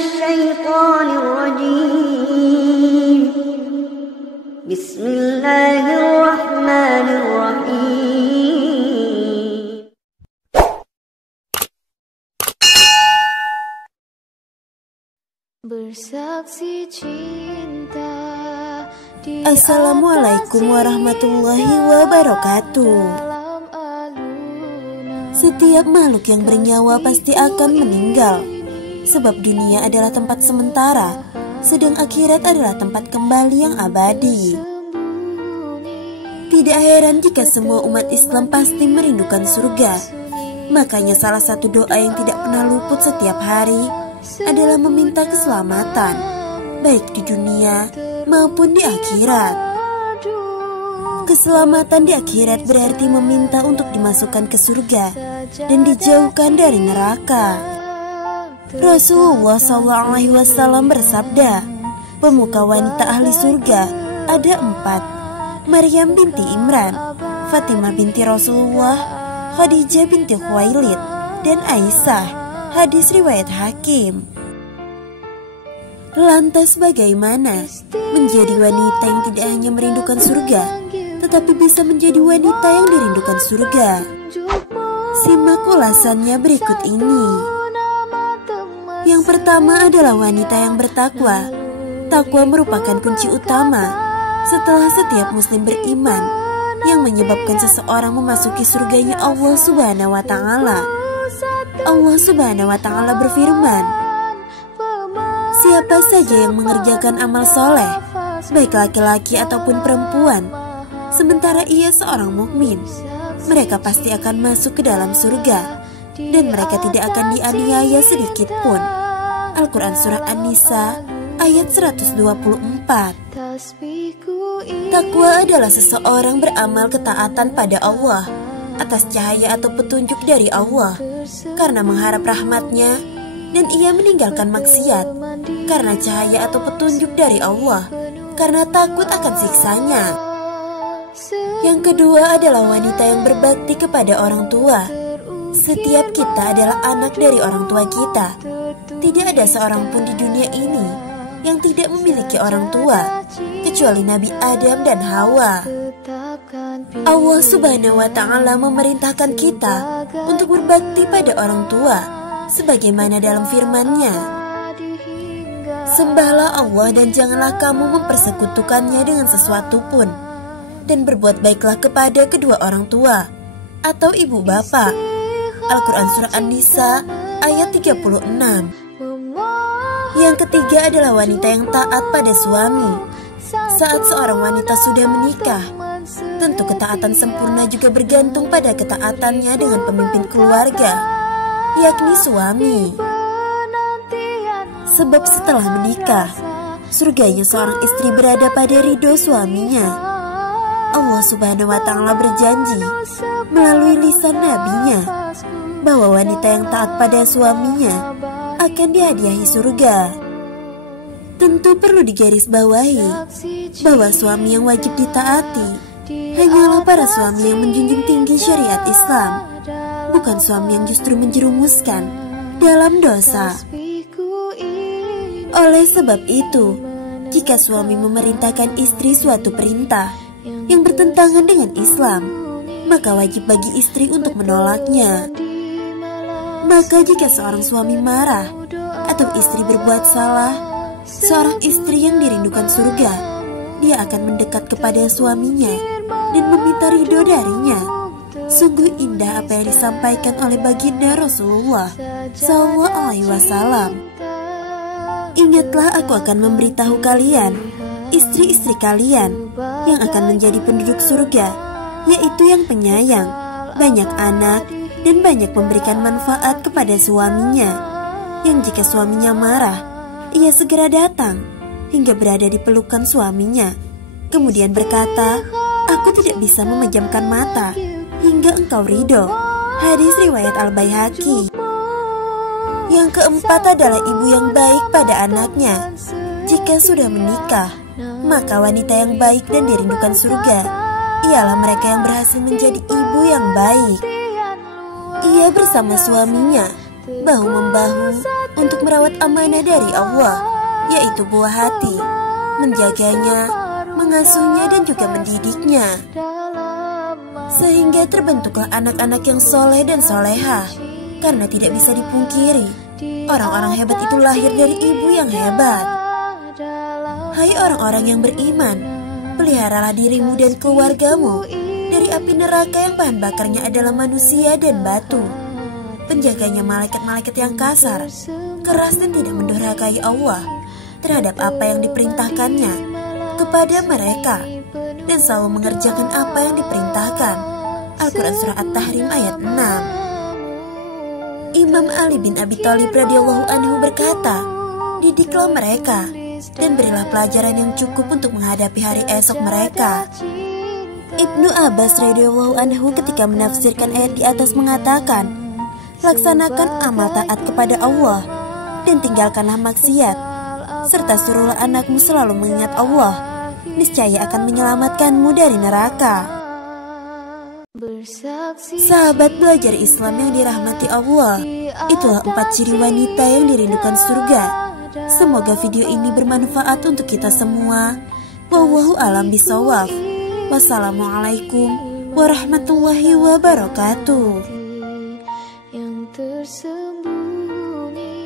الشيطان الرجيم بسم الله الرحمن الرحيم Bersaksi cinta. Assalamualaikum warahmatullahi wabarakatuh. Setiap makhluk yang bernyawa pasti akan meninggal, sebab dunia adalah tempat sementara, sedang akhirat adalah tempat kembali yang abadi. Tidak heran jika semua umat Islam pasti merindukan surga. Makanya salah satu doa yang tidak pernah luput setiap hari adalah meminta keselamatan, baik di dunia maupun di akhirat. Keselamatan di akhirat berarti meminta untuk dimasukkan ke surga dan dijauhkan dari neraka. Rasulullah SAW bersabda, pemuka wanita ahli surga ada 4: Maryam binti Imran, Fatimah binti Rasulullah, Khadijah binti Khuwailid, dan Aisyah. Hadis riwayat Hakim. Lantas bagaimana menjadi wanita yang tidak hanya merindukan surga, tetapi bisa menjadi wanita yang dirindukan surga? Simak ulasannya berikut ini. Yang pertama adalah wanita yang bertakwa. Takwa merupakan kunci utama setelah setiap muslim beriman, yang menyebabkan seseorang memasuki surganya Allah Subhanahu wa Ta'ala. Allah Subhanahu wa Ta'ala berfirman, siapa saja yang mengerjakan amal soleh, baik laki-laki ataupun perempuan, sementara ia seorang mukmin, mereka pasti akan masuk ke dalam surga, dan mereka tidak akan dianiaya sedikit pun. Al-Quran Surah An-Nisa ayat 124. Takwa adalah seseorang beramal ketaatan pada Allah atas cahaya atau petunjuk dari Allah, karena mengharap rahmatnya, dan ia meninggalkan maksiat karena cahaya atau petunjuk dari Allah, karena takut akan siksanya. Yang kedua adalah wanita yang berbakti kepada orang tua. Setiap kita adalah anak dari orang tua kita. Tidak ada seorang pun di dunia ini yang tidak memiliki orang tua, kecuali Nabi Adam dan Hawa. Allah Subhanahu wa Ta'ala memerintahkan kita untuk berbakti pada orang tua, sebagaimana dalam firman-Nya, sembahlah Allah dan janganlah kamu mempersekutukannya dengan sesuatu pun, dan berbuat baiklah kepada kedua orang tua atau ibu bapa. Al-Quran Surah An-Nisa ayat 36. Yang ketiga adalah wanita yang taat pada suami. Saat seorang wanita sudah menikah, tentu ketaatan sempurna juga bergantung pada ketaatannya dengan pemimpin keluarga, yakni suami. Sebab setelah menikah, surganya seorang istri berada pada ridho suaminya. Allah Subhanahu wa Ta'ala berjanji melalui lisan nabinya bahwa wanita yang taat pada suaminya akan dihadiahi surga. Tentu perlu digarisbawahi bahwa suami yang wajib ditaati hanyalah para suami yang menjunjung tinggi syariat Islam, bukan suami yang justru menjerumuskan dalam dosa. Oleh sebab itu, jika suami memerintahkan istri suatu perintah yang bertentangan dengan Islam, maka wajib bagi istri untuk menolaknya. Maka jika seorang suami marah atau istri berbuat salah, seorang istri yang dirindukan surga, dia akan mendekat kepada suaminya dan meminta ridho darinya. Sungguh indah apa yang disampaikan oleh baginda Rasulullah SAW. Ingatlah, aku akan memberitahu kalian istri-istri kalian yang akan menjadi penduduk surga, yaitu yang penyayang, banyak anak, dan banyak memberikan manfaat kepada suaminya, yang jika suaminya marah, ia segera datang hingga berada di pelukan suaminya, kemudian berkata, aku tidak bisa memejamkan mata hingga engkau ridho. Hadis riwayat Al-Baihaqi. Yang keempat adalah ibu yang baik pada anaknya. Jika sudah menikah, maka wanita yang baik dan dirindukan surga ialah mereka yang berhasil menjadi ibu yang baik. Ia bersama suaminya bahu-membahu untuk merawat amanah dari Allah, yaitu buah hati, menjaganya, mengasuhnya dan juga mendidiknya. Sehingga terbentuklah anak-anak yang soleh dan solehah. Karena tidak bisa dipungkiri, orang-orang hebat itu lahir dari ibu yang hebat. Hai orang-orang yang beriman, peliharalah dirimu dan keluargamu dari api neraka yang bahan bakarnya adalah manusia dan batu. Penjaganya malaikat-malaikat yang kasar, keras dan tidak mendurhakai Allah terhadap apa yang diperintahkannya kepada mereka, dan selalu mengerjakan apa yang diperintahkan. Al-Quran Surah At-Tahrim ayat 6. Imam Ali bin Abi Thalib radhiyallahu anhu berkata, didiklah mereka dan berilah pelajaran yang cukup untuk menghadapi hari esok mereka. Ibnu Abbas radhiyallahu anhu ketika menafsirkan ayat di atas mengatakan, laksanakan amal taat kepada Allah dan tinggalkanlah maksiat, serta suruhlah anakmu selalu mengingat Allah, niscaya akan menyelamatkanmu dari neraka. Sahabat belajar Islam yang dirahmati Allah, itulah 4 ciri wanita yang dirindukan surga. Semoga video ini bermanfaat untuk kita semua. Wallahu a'lam bishawab. Wassalamualaikum warahmatullahi wabarakatuh. Yang tersembunyi